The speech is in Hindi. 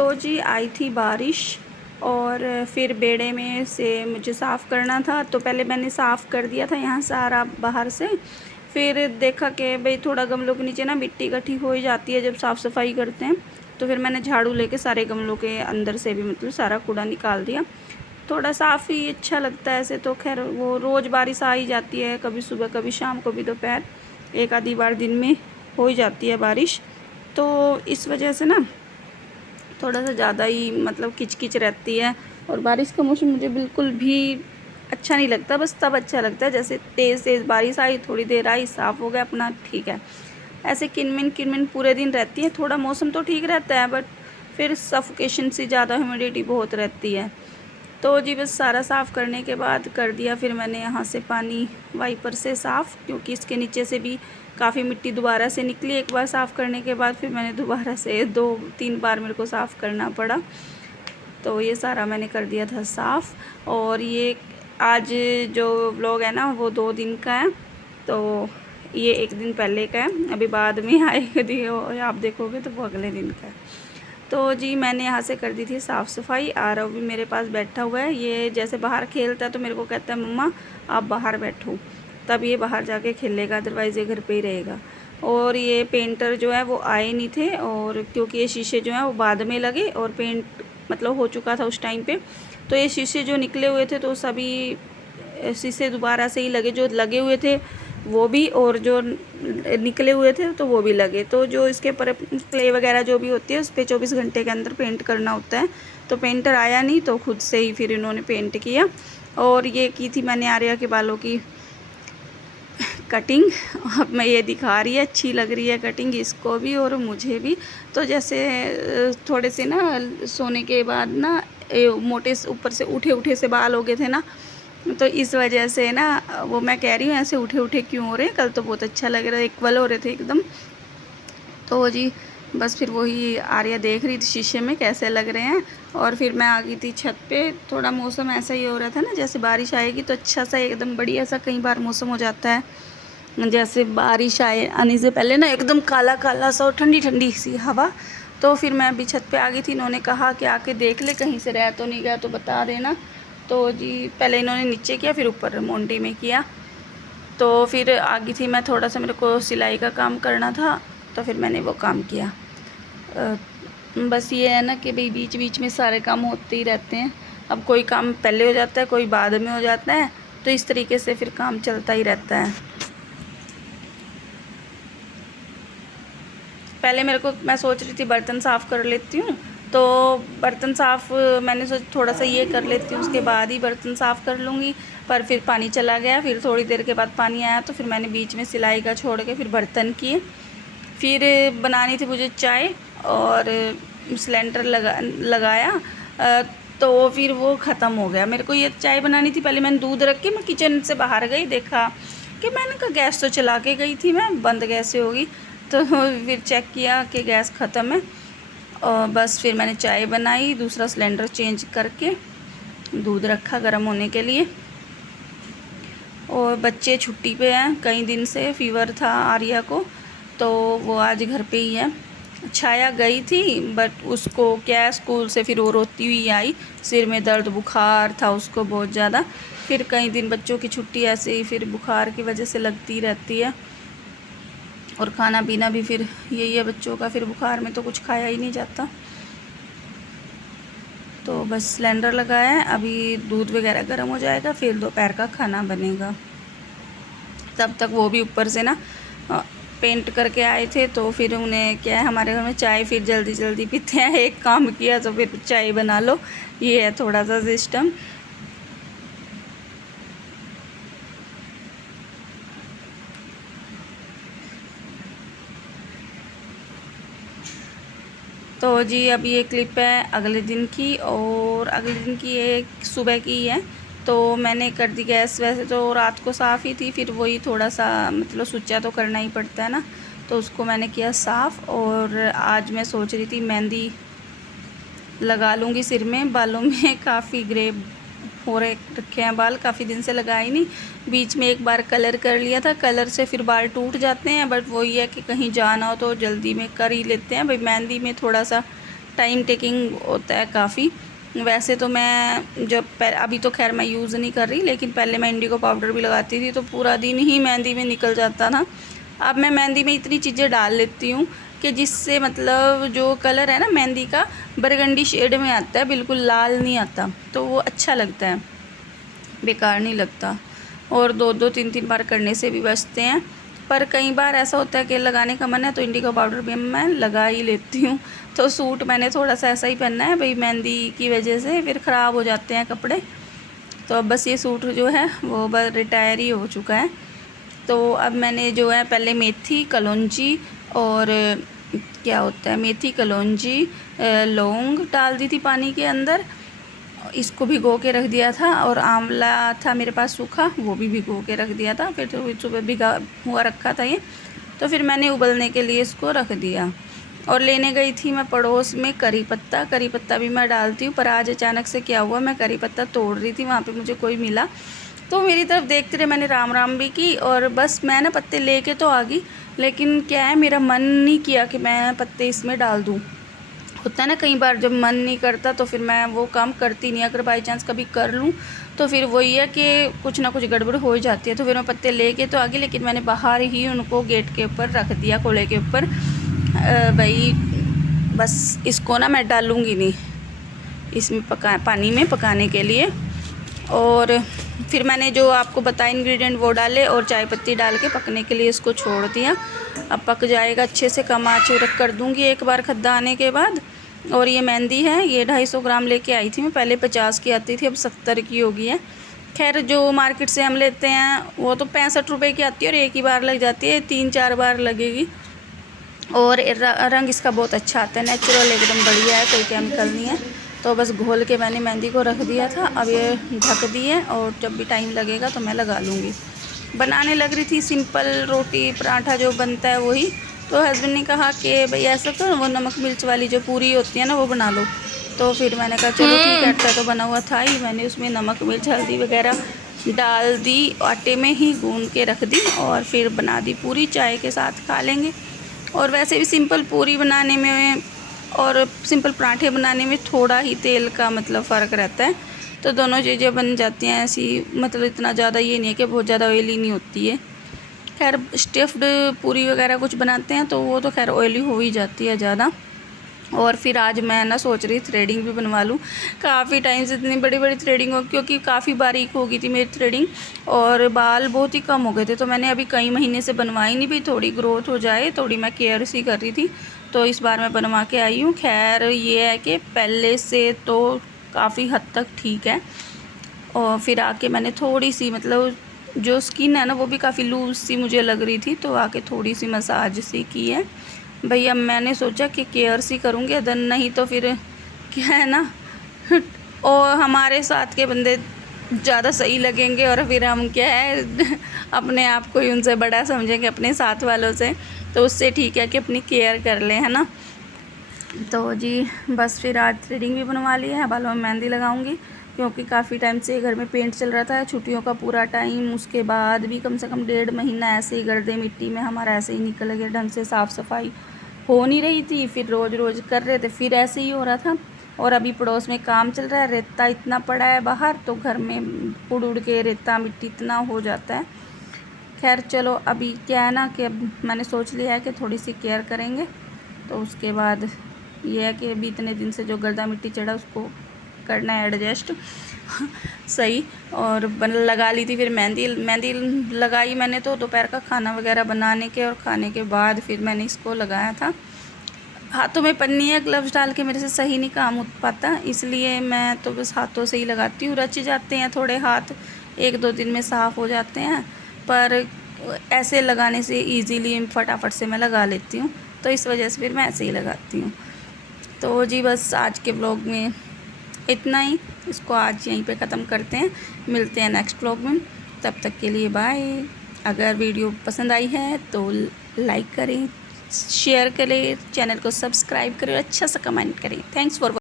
तो जी आई थी बारिश और फिर बेड़े में से मुझे साफ़ करना था, तो पहले मैंने साफ़ कर दिया था यहाँ सारा बाहर से। फिर देखा कि भाई थोड़ा गमलों के नीचे ना मिट्टी इकट्ठी हो ही जाती है जब साफ़ सफाई करते हैं, तो फिर मैंने झाड़ू लेके सारे गमलों के अंदर से भी मतलब सारा कूड़ा निकाल दिया। थोड़ा साफ़ ही अच्छा लगता है ऐसे तो। खैर वो रोज़ बारिश आ ही जाती है, कभी सुबह कभी शाम कभी दोपहर, एक आधी बार दिन में हो ही जाती है बारिश, तो इस वजह से ना थोड़ा सा ज़्यादा ही मतलब किचकिच रहती है। और बारिश का मौसम मुझे बिल्कुल भी अच्छा नहीं लगता, बस तब अच्छा लगता है जैसे तेज़ तेज़ बारिश आई, थोड़ी देर आई, साफ़ हो गया अपना, ठीक है। ऐसे किनमिन किनमिन पूरे दिन रहती है। थोड़ा मौसम तो ठीक रहता है बट फिर सफोकेशन से ज़्यादा ह्यूमिडिटी बहुत रहती है। तो जी बस सारा साफ़ करने के बाद कर दिया फिर मैंने यहाँ से पानी वाइपर से साफ़, क्योंकि इसके नीचे से भी काफ़ी मिट्टी दोबारा से निकली। एक बार साफ़ करने के बाद फिर मैंने दोबारा से 2-3 बार मेरे को साफ़ करना पड़ा। तो ये सारा मैंने कर दिया था साफ़। और ये आज जो व्लॉग है ना वो 2 दिन का है, तो ये 1 दिन पहले का है, अभी बाद में आएगा आप देखोगे तो वो अगले दिन का है। तो जी मैंने यहाँ से कर दी थी साफ़ सफाई। आरव भी मेरे पास बैठा हुआ है, ये जैसे बाहर खेलता है तो मेरे को कहता है मम्मा आप बाहर बैठो, तब ये बाहर जाके खेलेगा, अदरवाइज़ ये घर पे ही रहेगा। और ये पेंटर जो है वो आए नहीं थे, और क्योंकि ये शीशे जो हैं वो बाद में लगे और पेंट मतलब हो चुका था उस टाइम पे, तो ये शीशे जो निकले हुए थे तो सभी शीशे दोबारा से ही लगे, जो लगे हुए थे वो भी और जो निकले हुए थे तो वो भी लगे। तो जो इसके पर क्ले वगैरह जो भी होती है उस पर 24 घंटे के अंदर पेंट करना होता है, तो पेंटर आया नहीं तो खुद से ही फिर इन्होंने पेंट किया। और ये की थी मैंने आर्या के बालों की कटिंग, अब मैं ये दिखा रही है, अच्छी लग रही है कटिंग इसको भी और मुझे भी। तो जैसे थोड़े से ना सोने के बाद ना मोटे ऊपर से उठे उठे से बाल हो गए थे ना, तो इस वजह से ना वो मैं कह रही हूँ ऐसे उठे उठे क्यों हो रहे हैं, कल तो बहुत अच्छा लग रहा है, इक्वल हो रहे थे एकदम। तो जी बस फिर वही आर्या देख रही थी शीशे में कैसे लग रहे हैं। और फिर मैं आ गई थी छत पे। थोड़ा मौसम ऐसा ही हो रहा था ना जैसे बारिश आएगी तो अच्छा सा एकदम बढ़िया सा कई बार मौसम हो जाता है, जैसे बारिश आने से पहले ना एकदम काला काला सा और ठंडी ठंडी सी हवा। तो फिर मैं अभी छत पे आ गई थी, इन्होंने कहा कि आके देख ले कहीं से रह तो नहीं गया तो बता देना। तो जी पहले इन्होंने नीचे किया फिर ऊपर मोंटी में किया। तो फिर आ गई थी मैं, थोड़ा सा मेरे को सिलाई का काम करना था तो फिर मैंने वो काम किया। बस ये है ना कि भाई बीच बीच में सारे काम होते ही रहते हैं। अब कोई काम पहले हो जाता है कोई बाद में हो जाता है, तो इस तरीके से फिर काम चलता ही रहता है। पहले मैं सोच रही थी बर्तन साफ़ कर लेती हूँ, तो बर्तन साफ़ मैंने सोच थोड़ा सा ये कर लेती हूँ उसके बाद ही बर्तन साफ़ कर लूँगी, पर फिर पानी चला गया। फिर थोड़ी देर के बाद पानी आया तो फिर मैंने बीच में सिलाई का छोड़ के फिर बर्तन किए। फिर बनानी थी मुझे चाय और सिलेंडर लगाया, तो फिर वो ख़त्म हो गया। मेरे को ये चाय बनानी थी, पहले मैंने दूध रख के मैं किचन से बाहर गई, देखा कि मैंने कहा गैस तो चला के गई थी मैं, बंद कैसे होगी। तो फिर चेक किया कि गैस ख़त्म है, और बस फिर मैंने चाय बनाई, दूसरा सिलेंडर चेंज करके दूध रखा गर्म होने के लिए। और बच्चे छुट्टी पे हैं, कई दिन से फीवर था आर्या को, तो वो आज घर पे ही है। छाया गई थी बट उसको क्या है स्कूल से फिर वो रोती हुई आई, सिर में दर्द बुखार था उसको बहुत ज़्यादा। फिर कई दिन बच्चों की छुट्टी ऐसे ही फिर बुखार की वजह से लगती रहती है। और खाना पीना भी फिर यही है बच्चों का, फिर बुखार में तो कुछ खाया ही नहीं जाता। तो बस सिलेंडर लगाया है, अभी दूध वगैरह गर्म हो जाएगा फिर दोपहर का खाना बनेगा। तब तक वो भी ऊपर से ना पेंट करके आए थे, तो फिर उन्हें क्या है हमारे घर में चाय फिर जल्दी जल्दी पीते हैं, एक काम किया तो फिर चाय बना लो, ये है थोड़ा सा सिस्टम। तो जी अभी ये क्लिप है अगले दिन की, और अगले दिन की ये सुबह की है। तो मैंने कर दी गैस, वैसे तो रात को साफ़ ही थी, फिर वही थोड़ा सा मतलब सुच्चा तो करना ही पड़ता है ना, तो उसको मैंने किया साफ़। और आज मैं सोच रही थी मेहंदी लगा लूँगी सिर में, बालों में काफ़ी ग्रे हो रखे हैं बाल, काफ़ी दिन से लगाए नहीं। बीच में एक बार कलर कर लिया था, कलर से फिर बाल टूट जाते हैं, बट वही है कि कहीं जाना हो तो जल्दी में कर ही लेते हैं भाई, मेहंदी में थोड़ा सा टाइम टेकिंग होता है काफ़ी। वैसे तो मैं जब अभी तो खैर मैं यूज़ नहीं कर रही, लेकिन पहले मैं इंडिगो पाउडर भी लगाती थी तो पूरा दिन ही मेहंदी में निकल जाता था। अब मैं मेहंदी में इतनी चीज़ें डाल लेती हूँ कि जिससे मतलब जो कलर है ना मेहंदी का, बरगंडी शेड में आता है, बिल्कुल लाल नहीं आता, तो वो अच्छा लगता है, बेकार नहीं लगता। और 2-2 3-3 बार करने से भी बचते हैं। पर कई बार ऐसा होता है कि लगाने का मन है तो इंडिगो पाउडर भी मैं लगा ही लेती हूँ। तो सूट मैंने थोड़ा सा ऐसा ही पहनना है भाई, मेहंदी की वजह से फिर ख़राब हो जाते हैं कपड़े। तो अब बस ये सूट जो है वो बस रिटायर ही हो चुका है। तो अब मैंने जो है पहले मेथी कलौंजी और क्या होता है मेथी कलौंजी लौंग डाल दी थी पानी के अंदर, इसको भिगो के रख दिया था। और आंवला था मेरे पास सूखा, वो भी भिगो के रख दिया था। फिर तो सुबह भिगा हुआ रखा था ये, तो फिर मैंने उबलने के लिए इसको रख दिया। और लेने गई थी मैं पड़ोस में करी पत्ता भी मैं डालती हूँ। पर आज अचानक से क्या हुआ, मैं करी पत्ता तोड़ रही थी, वहाँ पे मुझे कोई मिला तो मेरी तरफ देखते रहे, मैंने राम राम भी की और बस मैं ना पत्ते लेके तो आ गई, लेकिन क्या है मेरा मन नहीं किया कि मैं पत्ते इसमें डाल दूँ। होता है ना कई बार जब मन नहीं करता तो फिर मैं वो काम करती नहीं। अगर बाई चांस कभी कर लूँ तो फिर वही है कि कुछ ना कुछ गड़बड़ हो जाती है। तो फिर मैं पत्ते लेके तो आ गई, लेकिन मैंने बाहर ही उनको गेट के ऊपर रख दिया, कोले के ऊपर। भाई बस इसको ना मैं डालूँगी नहीं इसमें, पानी में पकाने के लिए। और फिर मैंने जो आपको बताया इंग्रेडिएंट वो डाले और चाय पत्ती डाल के पकने के लिए इसको छोड़ दिया। अब पक जाएगा अच्छे से, कम आँच रख कर दूँगी एक बार खद्दा आने के बाद। और ये मेहंदी है, ये 250 ग्राम लेके आई थी मैं, पहले 50 की आती थी, अब 70 की हो गई है। खैर जो मार्केट से हम लेते हैं वो तो 65 रुपये की आती है और एक ही बार लग जाती है, 3-4 बार लगेगी। और रंग इसका बहुत अच्छा आता है, नेचुरल एकदम बढ़िया है, कोई केमिकल नहीं है। तो बस घोल के मैंने मेहंदी को रख दिया था। अब ये ढक दिए और जब भी टाइम लगेगा तो मैं लगा लूँगी। बनाने लग रही थी सिंपल रोटी पराठा जो बनता है वही। तो हस्बैंड ने कहा कि भाई ऐसा करो, वो नमक मिर्च वाली जो पूरी होती है ना वो बना लो। तो फिर मैंने कहा चलो ठीक है, आटा तो बना हुआ था ही, मैंने उसमें नमक मिर्च हल्दी वगैरह डाल दी, आटे में ही गूँध के रख दी और फिर बना दी पूरी, चाय के साथ खा लेंगे। और वैसे भी सिंपल पूरी बनाने में और सिंपल पराठे बनाने में थोड़ा ही तेल का मतलब फ़र्क रहता है, तो दोनों चीज़ें बन जाती हैं ऐसी, मतलब इतना ज़्यादा ये नहीं है कि बहुत ज़्यादा ऑयली नहीं होती है। खैर स्टफ्ड पूरी वगैरह कुछ बनाते हैं तो वो तो खैर ऑयली हो ही जाती है ज़्यादा। और फिर आज मैं ना सोच रही थ्रेडिंग भी बनवा लूँ, काफ़ी टाइम से इतनी बड़ी बड़ी थ्रेडिंग हो, क्योंकि काफ़ी बारीक हो गई थी मेरी थ्रेडिंग और बाल बहुत ही कम हो गए थे। तो मैंने अभी कई महीने से बनवाई नहीं, भी थोड़ी ग्रोथ हो जाए, थोड़ी मैं केयर सी कर रही थी, तो इस बार मैं बनवा के आई हूँ। खैर ये है कि पहले से तो काफ़ी हद तक ठीक है। और फिर आके मैंने थोड़ी सी मतलब जो स्किन है ना वो भी काफ़ी लूज सी मुझे लग रही थी, तो आके थोड़ी सी मसाज सी की है। भैया मैंने सोचा कि केयर सी करूँगी, अदर नहीं तो फिर क्या है ना और हमारे साथ के बंदे ज़्यादा सही लगेंगे और फिर हम क्या है अपने आप को ही उनसे बड़ा समझेंगे अपने साथ वालों से। तो उससे ठीक है कि अपनी केयर कर लें, है ना। तो जी बस फिर आज थ्रेडिंग भी बनवा ली है, बालों में मेहंदी लगाऊंगी, क्योंकि काफ़ी टाइम से घर में पेंट चल रहा था, छुट्टियों का पूरा टाइम, उसके बाद भी कम से कम 1.5 महीना ऐसे ही गर्दे मिट्टी में हमारा ऐसे ही निकल गया, ढंग से साफ़ सफाई हो नहीं रही थी। फिर रोज़ रोज़ कर रहे थे, फिर ऐसे ही हो रहा था। और अभी पड़ोस में काम चल रहा है, रेता इतना पड़ा है बाहर, तो घर में उड़ उड़ के रेता मिट्टी इतना हो जाता है। खैर चलो अभी क्या है ना कि अब मैंने सोच लिया है कि थोड़ी सी केयर करेंगे, तो उसके बाद ये है कि अभी इतने दिन से जो गर्दा मिट्टी चढ़ा उसको करना है एडजस्ट सही। और लगा ली थी फिर मेहंदी लगाई मैंने तो दोपहर का खाना वगैरह बनाने के और खाने के बाद फिर मैंने इसको लगाया था। हाथों में पन्नी है, ग्लव्स डाल के मेरे से सही नहीं काम हो पाता, इसलिए मैं तो बस हाथों से ही लगाती हूँ। रच जाते हैं थोड़े हाथ, 1-2 दिन में साफ़ हो जाते हैं, पर ऐसे लगाने से इजीली फटाफट से मैं लगा लेती हूँ, तो इस वजह से फिर मैं ऐसे ही लगाती हूँ। तो जी बस आज के ब्लॉग में इतना ही, इसको आज यहीं पे ख़त्म करते हैं, मिलते हैं नेक्स्ट ब्लॉग में, तब तक के लिए बाय। अगर वीडियो पसंद आई है तो लाइक करें, शेयर करें, चैनल को सब्सक्राइब करें, अच्छा सा कमेंट करें। Thanks for